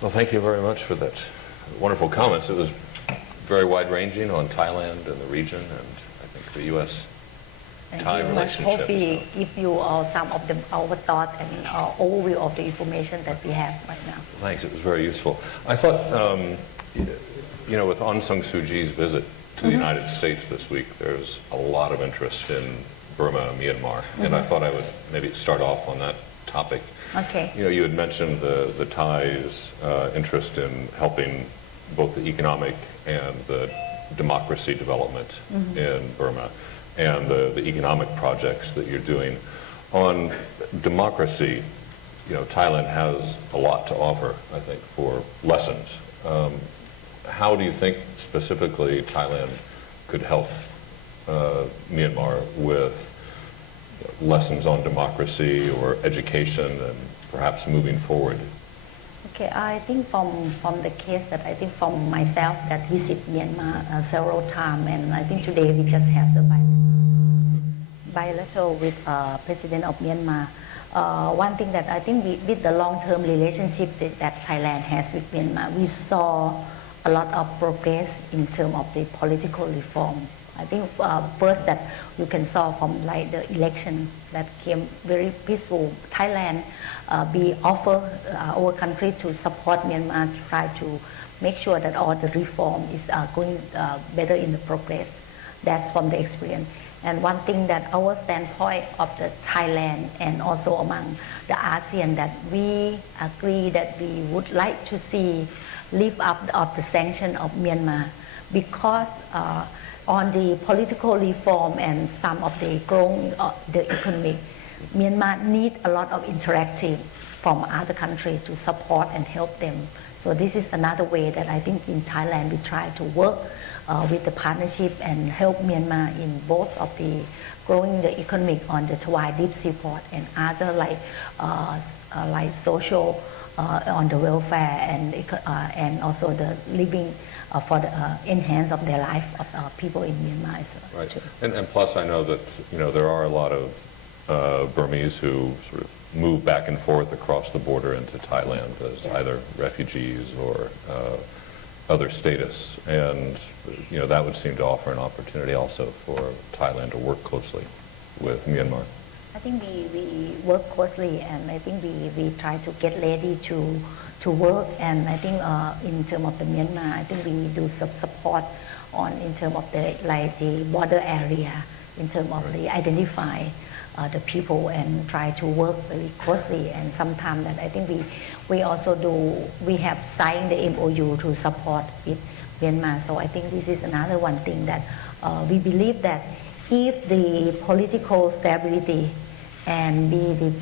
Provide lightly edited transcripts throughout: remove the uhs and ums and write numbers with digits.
Well, thank you very much for that wonderful comments. It was very wide-ranging on Thailand and the region, and I think the U.S.-Thai relationship. Hopefully, give you some of our thoughts and overview of the information that we have right now. Thanks. It was very useful. I thought, with Aung San Suu Kyi's visit to the United States this week, there's a lot of interest in Burma, Myanmar, and I thought I would maybe start off on that topic. Okay. You had mentioned the Thais' interest in helping both the economic and the democracy development in Burma, and the economic projects that you're doing. On democracy, Thailand has a lot to offer, I think, for lessons. How do you think specifically Thailand could help Myanmar with lessons on democracy or education and perhaps moving forward? Okay, I think from the case that I think from myself that visit Myanmar several times, and I think today we just have the bilateral with President of Myanmar. One thing that I think with the long-term relationship that Thailand has with Myanmar, we saw a lot of progress in terms of the political reform. I think first that you can saw from like the election that came very peaceful. Thailand we offer our country to support Myanmar to try to make sure that all the reform is going better in the progress. That's from the experience. And one thing that our standpoint of the Thailand and also among the ASEAN that we agree that we would like to see lift up of the sanction of Myanmar because on the political reform and some of the growing the economic, Myanmar need a lot of interactive from other countries to support and help them. So this is another way that I think in Thailand we try to work with the partnership and help Myanmar in both of the growing the economic on the Thai deep seaport and other like social on the welfare and also the living for the enhance of their life of people in Myanmar. Right, and plus I know that there are a lot of Burmese who sort of move back and forth across the border into Thailand as either refugees or other status, and that would seem to offer an opportunity also for Thailand to work closely with Myanmar. I think we work closely, and I think we try to get ready to work, and I think in terms of the Myanmar, I think we do some support on in terms of the border area, in terms of the identify the people and try to work very closely, and sometimes that I think we also we have signed the MOU to support with Myanmar. So I think this is another one thing that we believe that if the political stability and be the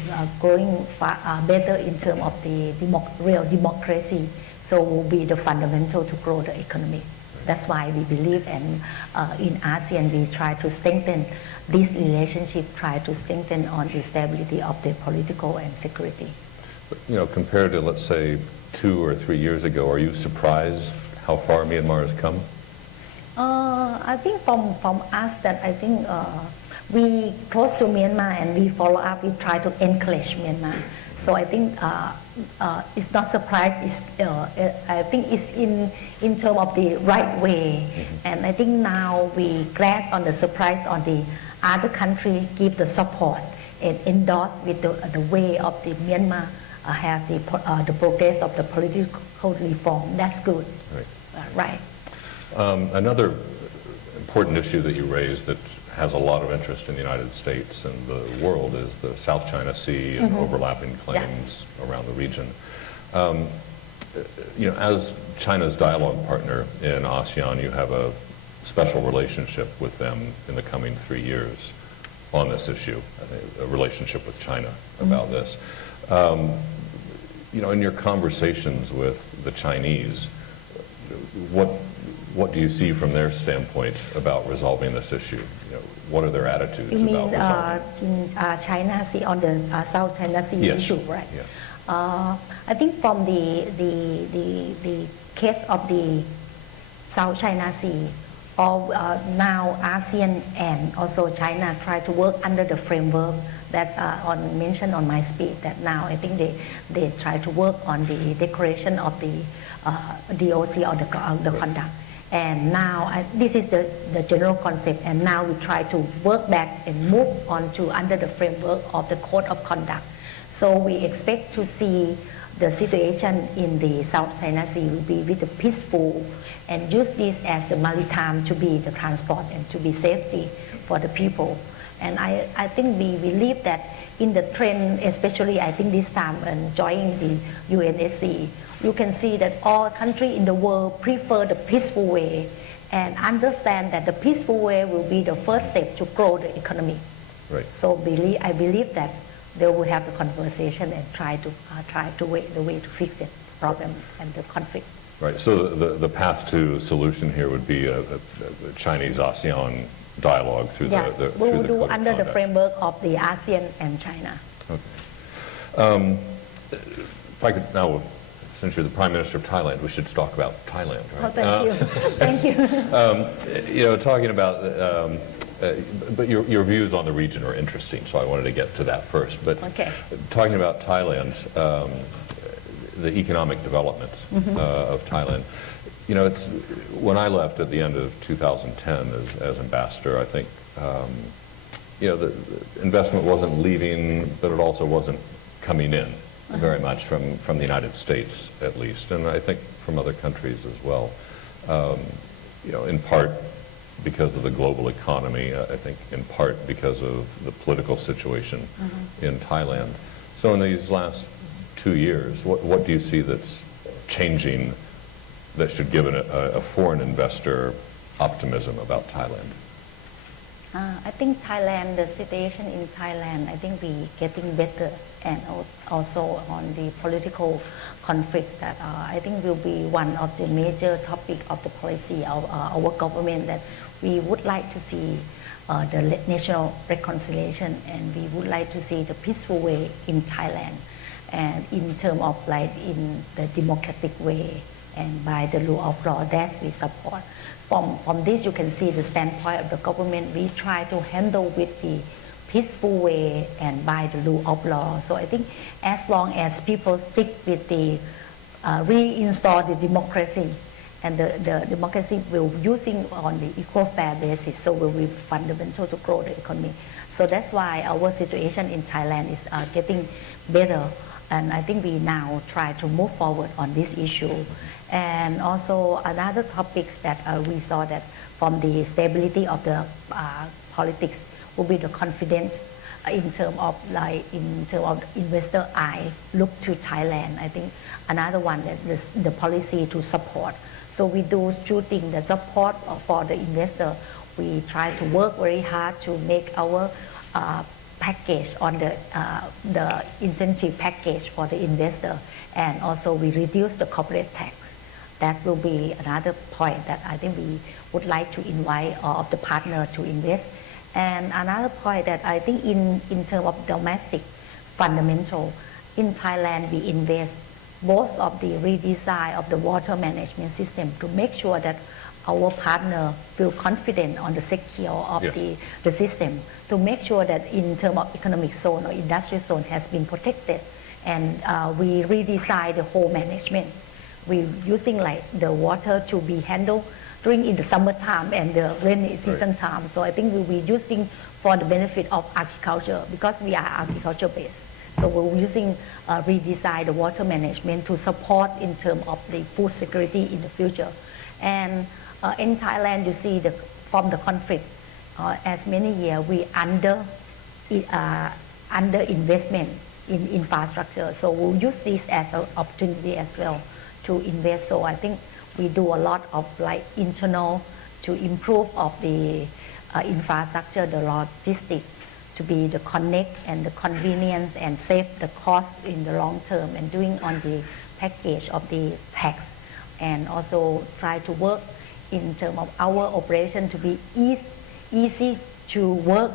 growing better in terms of the real democracy, so will be the fundamental to grow the economy. That's why we believe, and in ASEAN we try to strengthen this relationship, try to strengthen on the stability of the political and security. Compared to let's say 2 or 3 years ago, are you surprised how far Myanmar has come? I think from us that I think we close to Myanmar and we follow up. We try to encourage Myanmar. So I think it's not surprise. I think it's in terms of the right way, and I think now we glad on the surprise on the other country give the support and endorse with the way of the Myanmar have the progress of the political reform. That's good. Right. Another important issue that you raised that has a lot of interest in the United States and the world is the South China Sea and overlapping claims around the region. As China's dialogue partner in ASEAN, you have a special relationship with them in the coming 3 years on this issue, a relationship with China about this. In your conversations with the Chinese, what do you see from their standpoint about resolving this issue? What are their attitudes about resolving it? You mean in China Sea, on the South China Sea issue, right? Yeah. I think from the case of the South China Sea, now ASEAN and also China try to work under the framework that mentioned on my speech. That now I think they try to work on the declaration of the DOC or the conduct. And now this is the general concept. And now we try to work back and move on to under the framework of the code of conduct. So we expect to see the situation in the South China Sea will be with the peaceful and use this as the maritime to be the transport and to be safety for the people. And I think we believe that in the trend, especially I think this time and joining the UNSC, you can see that all countries in the world prefer the peaceful way and understand that the peaceful way will be the first step to grow the economy. Right. So I believe that they will have the conversation and try to way to fix the problem and the conflict. Right. So the path to solution here would be a Chinese ASEAN dialogue through yes, the we will do code of under the conduct. framework of the ASEAN and China. Okay. If I could now, since you're the Prime Minister of Thailand, we should talk about Thailand, right? Oh, thank you. Thank you. You know, talking about, but your views on the region are interesting, so I wanted to get to that first. But okay. Talking about Thailand, the economic development of Thailand, you know, it's when I left at the end of 2010 as ambassador, I think, you know, the investment wasn't leaving, but it also wasn't coming in very much from the United States, at least, and I think from other countries as well. You know, in part because of the global economy, I think in part because of the political situation in Thailand. So in these last 2 years, what do you see that's changing that should give a foreign investor optimism about Thailand? I think Thailand, the situation in Thailand, I think we getting better, and also on the political conflict that I think will be one of the major topic of the policy of our government, that we would like to see the national reconciliation, and we would like to see the peaceful way in Thailand, and in terms of like in the democratic way and by the rule of law that we support. From this you can see the standpoint of the government. We try to handle with the peaceful way and by the rule of law. So I think as long as people stick with the reinstall the democracy, and the democracy will using on the equal fair basis, so will be fundamental to grow the economy. So that's why our situation in Thailand is getting better, and I think we now try to move forward on this issue. And also another topic that we saw that from the stability of the politics will be the confidence in terms of investor eye look to Thailand. I think another one that the policy to support. So we do two things: the support for the investor. We try to work very hard to make our package on the incentive package for the investor, and also we reduce the corporate tax. That will be another point that I think we would like to invite all of the partners to invest. And another point that I think in terms of domestic fundamental, in Thailand we invest both of the redesign of the water management system to make sure that our partner feel confident on the secure of the system, to make sure that in terms of economic zone or industrial zone has been protected, and we redesign the whole management. We're using like the water to be handled during in the summertime and the rainy season time. So I think we'll be using for the benefit of agriculture, because we are agriculture based. So we're using redesign the water management to support in terms of the food security in the future. And in Thailand, you see from the conflict, as many years we under investment in infrastructure. So we'll use this as an opportunity as well to invest. So I think we do a lot of like internal to improve of the infrastructure, the logistics, to be the connect and the convenience and save the cost in the long term, and doing on the package of the tax, and also try to work in terms of our operation to be easy to work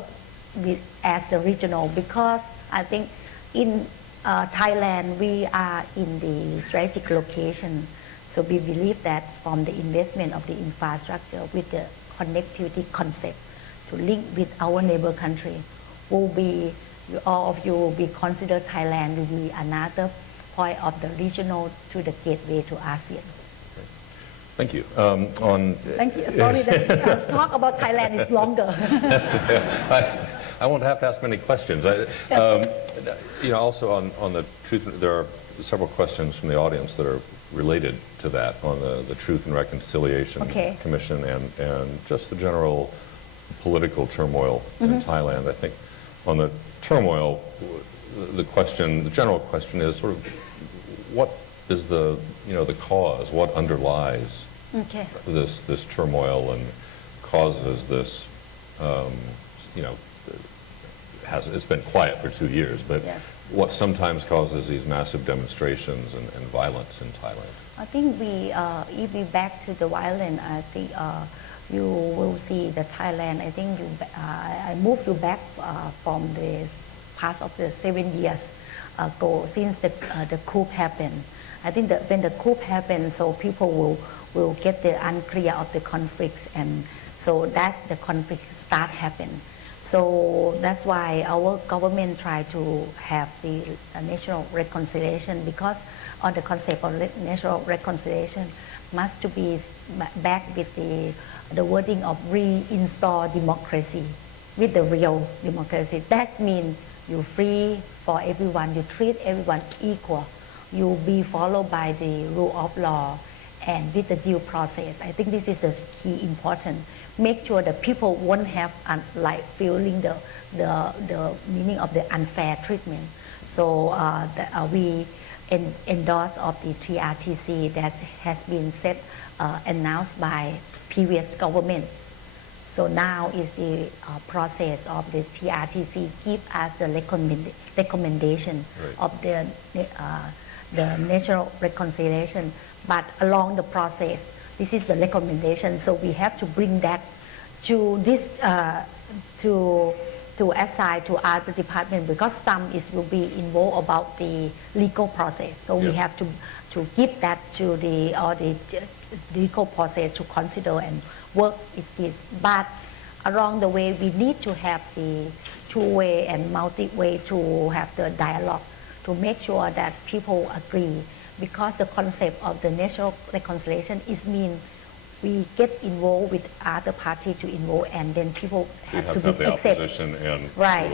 with as the regional, because I think in Thailand we are in the strategic location, so we believe that from the investment of the infrastructure with the connectivity concept to link with our neighbor country will be all of you will be consider Thailand will be another point of the regional to the gateway to ASEAN. Thank you. Thank you. Sorry that talk about Thailand is longer. I won't have to ask many questions. Also on the truth, there are several questions from the audience that are related to that on the Truth and Reconciliation Commission and just the general political turmoil in Thailand. I think on the turmoil, the general question is sort of what is the cause, what underlies this turmoil and causes this, it's been quiet for 2 years, but what sometimes causes these massive demonstrations and violence in Thailand? I think if we back to the violence, I think you will see the Thailand. I think I moved you back from the past of the 7 years ago since the coup happened. I think that when the coup happened, so people will get the unclear of the conflicts, and so that the conflict start happen. So that's why our government try to have the national reconciliation, because on the concept of national reconciliation must to be backed with the wording of reinstall democracy with the real democracy. That means you free for everyone, you treat everyone equal, you be followed by the rule of law and with the due process. I think this is the key important. Make sure that people won't have like feeling the meaning of the unfair treatment. So we endorse of the TRTC that has been announced by previous government. So now is the process of the TRTC give us the recommendation of the national reconciliation. But along the process, this is the recommendation. So we have to bring that to this to assign to other department, because some will be involved about the legal process. So we have to give that to the legal process to consider and work with this. But along the way, we need to have the two-way and multi-way to have the dialogue to make sure that people agree, because the concept of the national reconciliation is mean we get involved with other party to involve, and then people have to be accept. Right.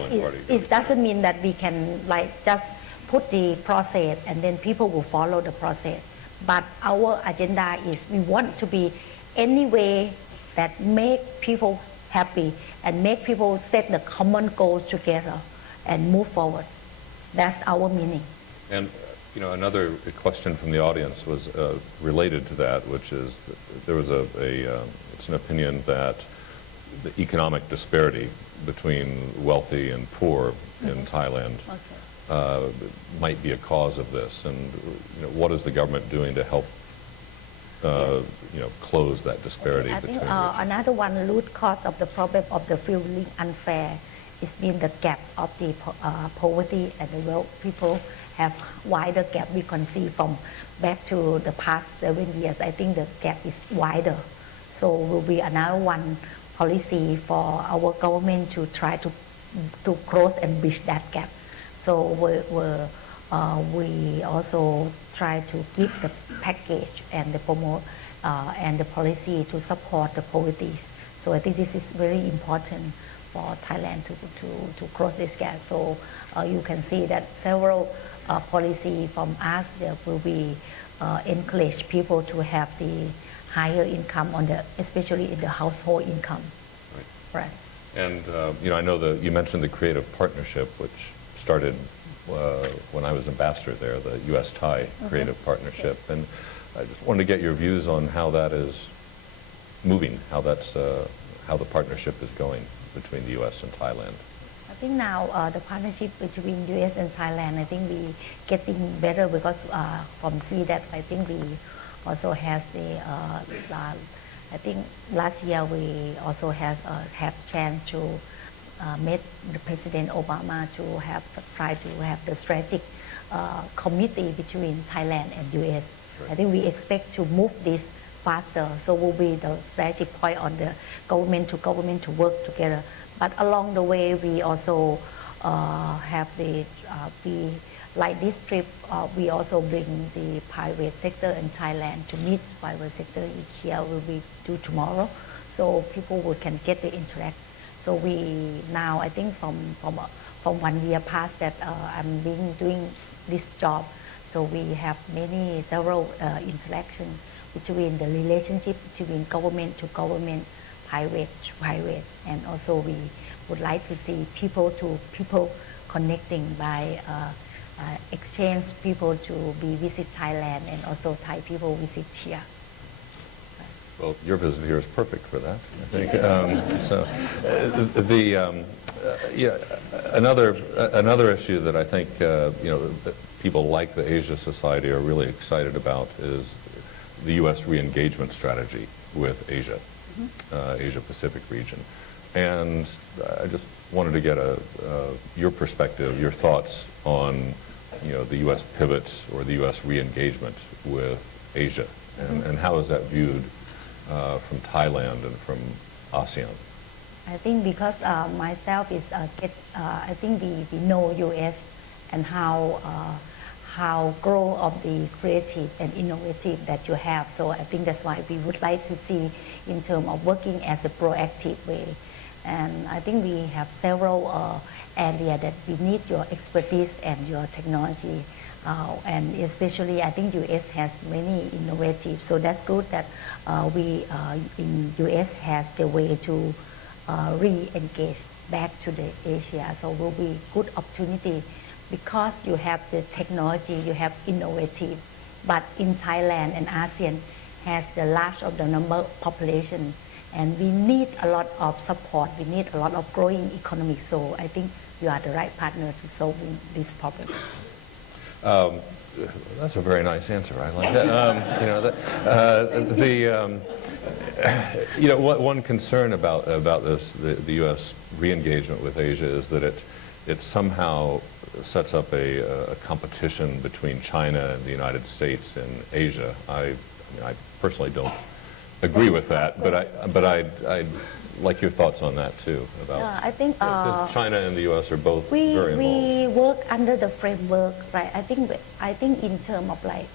It doesn't mean that we can like just put the process and then people will follow the process. But our agenda is we want to be any way that make people happy and make people set the common goals together and move forward. That's our meaning. And another question from the audience was related to that, which is there was it's an opinion that the economic disparity between wealthy and poor in Thailand might be a cause of this, and what is the government doing to help close that disparity? I think another one root cause of the problem of the feeling unfair is been the gap of the poverty and the wealth. People have wider gap. We can see from back to the past 7 years. I think the gap is wider. So will be another one policy for our government to try to close and bridge that gap. So we also try to give the package and the promote and the policy to support the poverty. So I think this is very important for Thailand to close this gap. So you can see that several policy from us there will be encourage people to have the higher income especially in the household income. Right. And I know that you mentioned the creative partnership, which started when I was ambassador there, the U.S.-Thai creative partnership, and I just wanted to get your views on how that is moving, how the partnership is going between the U.S. and Thailand. I think now the partnership between U.S. and Thailand, I think we getting better, because from see that I think we also have the I think last year we also have chance to met the President Obama to try to have the strategic committee between Thailand and U.S. Sure. I think we expect to move this faster. So will be the strategic point on the government to work together. But along the way, we also have like this trip, we also bring the private sector in Thailand to meet private sector here will be do tomorrow. So people can get to interact. So we now, I think from 1 year past that I'm doing this job. So we have several interaction between the relationship between government to government, private to private, and also we would like to see people to people connecting by exchange people to be visit Thailand and also Thai people visit here. Well, your visit here is perfect for that, I think. Another issue that I think that people like the Asia Society are really excited about is the U.S. re-engagement strategy with Asia, Asia Pacific region, and I just wanted to get your perspective, your thoughts on the U.S. pivot or the U.S. re-engagement with Asia, and how is that viewed from Thailand and from ASEAN? I think because myself is I think we know U.S. and how growth of the creative and innovative that you have. So I think that's why we would like to see in terms of working as a proactive way. And I think we have several areas that we need your expertise and your technology. And especially I think U.S. has many innovative. So that's good that we in U.S. has the way to re-engage back to the Asia. So will be good opportunity because you have the technology, you have innovative. But in Thailand and ASEAN has the large of the number population, and we need a lot of support. We need a lot of growing economy. So I think you are the right partner to solve this problem. That's a very nice answer. I like that. One concern about this, the U.S. re-engagement with Asia is that it somehow sets up a competition between China and the United States in Asia. I personally don't agree with that, but I'd like your thoughts on that too. About I think China and the U.S. are both very involved. We work under the framework, right? I think in terms of like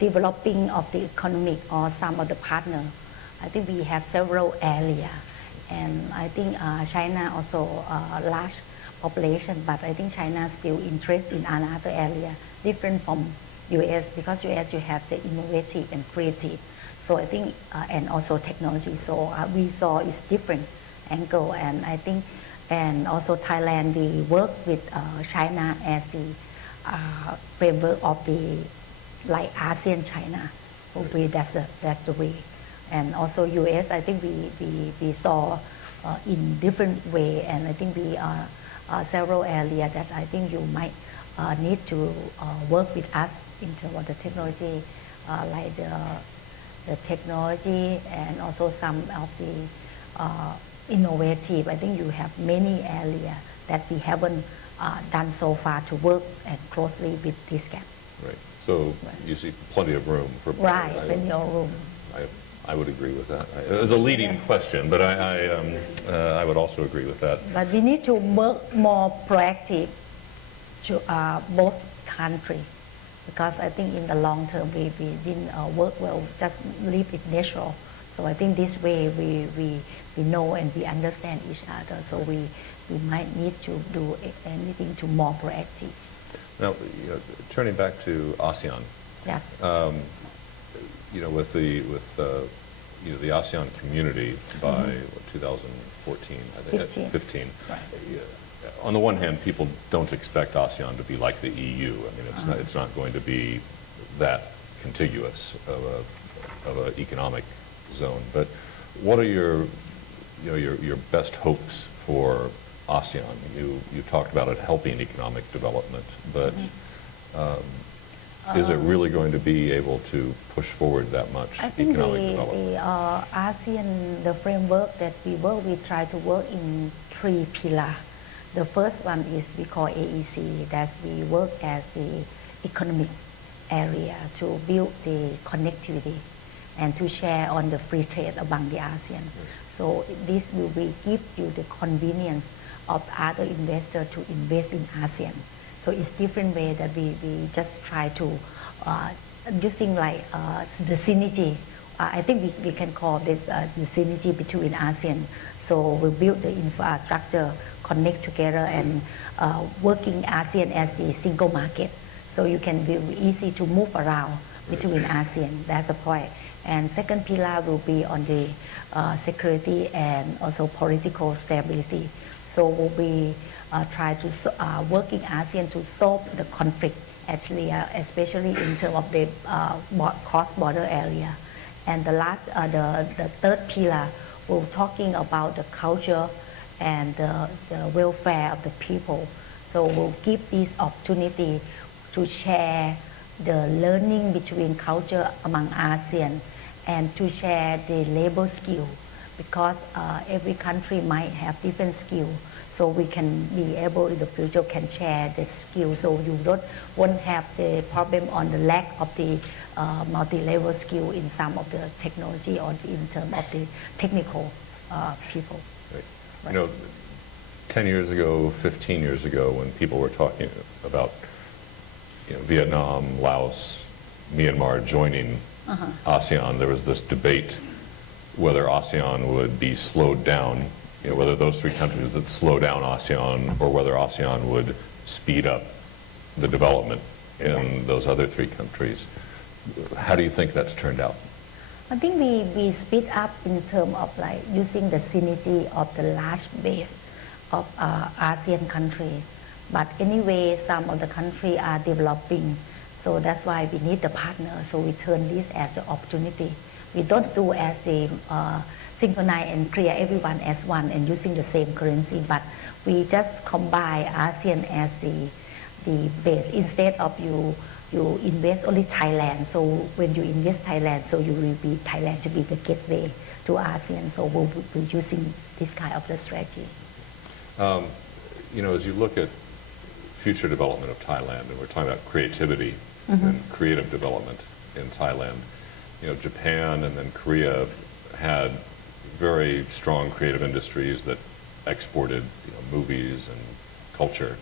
developing of the economic or some of the partner, I think we have several areas, and I think China also large population, but I think China still interested in another area different from U.S. because U.S. you have the innovative and creative. So I think and also technology. So we saw it's different angle, and I think and also Thailand we work with China as the framework of the like ASEAN China. Hopefully that's the way. And also U.S. I think we saw in different way, and I think we are several areas that I think you might need to work with us in terms of the technology, like the technology and also some of the innovative. I think you have many areas that we haven't done so far to work and closely with this gap. Right. So you see plenty of room for. Right, plenty of room. I would agree with that. It was a leading question, but I would also agree with that. But we need to work more proactive to both countries, because I think in the long term we didn't work well, just leave it natural. So I think this way we know and we understand each other. So we might need to do anything to more proactive. Now, turning back to ASEAN. Yes. With the ASEAN community by 2014, I think 15. Right. On the one hand, people don't expect ASEAN to be like the EU. I mean, it's not going to be that contiguous of an economic zone. But what are your best hopes for ASEAN? You talked about it helping economic development, but is it really going to be able to push forward that much economic development? The ASEAN, the framework that we work, we try to work in 3 pillars. The first one is we call AEC, that we work as the economic area to build the connectivity and to share on the free trade among the ASEAN. So this will be give you the convenience of other investors to invest in ASEAN. So it's different way that we just try to using like the synergy. I think we can call this the synergy between ASEAN. So we build the infrastructure, connect together, and working ASEAN as the single market. So you can be easy to move around between ASEAN. That's the point. And second pillar will be on the security and also political stability. So we'll be try to working ASEAN to solve the conflict actually, especially in terms of the cross-border area. And the last, the third pillar, we're talking about the culture and the welfare of the people. So we'll give this opportunity to share the learning between culture among ASEAN and to share the labor skill because every country might have different skill. So we can be able in the future can share the skill so you won't have the problem on the lack of the multi-level skill in some of the technology or in terms of the technical people. Right. Right. You know, 10 years ago, 15 years ago, when people were talking about Vietnam, Laos, Myanmar joining ASEAN, there was this debate whether ASEAN would be slowed down, whether those three countries would slow down ASEAN or whether ASEAN would speed up the development in those other three countries. How do you think that's turned out? I think we speed up in terms of like using the synergy of the large base of ASEAN countries. But anyway, some of the countries are developing, so that's why we need the partner. So we turn this as an opportunity. We don't do as a synchronize and clear everyone as one and using the same currency, but we just combine ASEAN as the base instead of you invest only Thailand. So when you invest Thailand, so you will be Thailand to be the gateway to ASEAN. So we'll be using this kind of the strategy. As you look at future development of Thailand, and we're talking about creativity and creative development in Thailand, Japan and then Korea had very strong creative industries that exported movies and culture.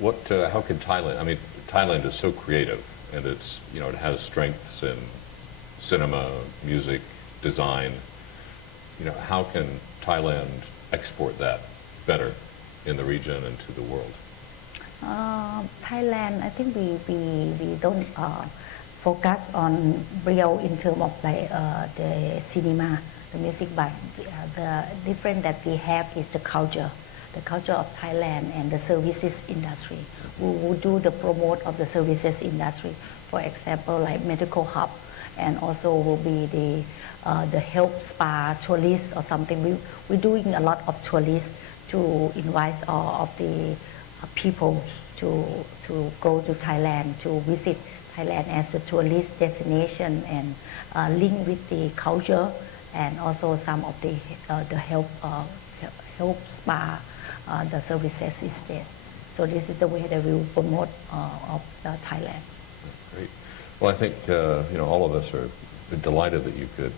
How could Thailand, I mean, Thailand is so creative and it's, it has strengths in cinema, music, design. How can Thailand export that better in the region and to the world? Thailand, I think we don't focus on real in terms of like the cinema, the music, but the difference that we have is the culture of Thailand and the services industry. We will do the promote of the services industry, for example, like medical hub, and also will be the health spa tourists or something. We're doing a lot of tourists to invite all of the people to go to Thailand, to visit Thailand as a tourist destination and link with the culture and also some of the health spa, the services instead. So this is the way that we will promote of Thailand. Great. Well, I think all of us are delighted that you could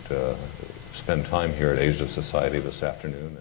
spend time here at Asia Society this afternoon.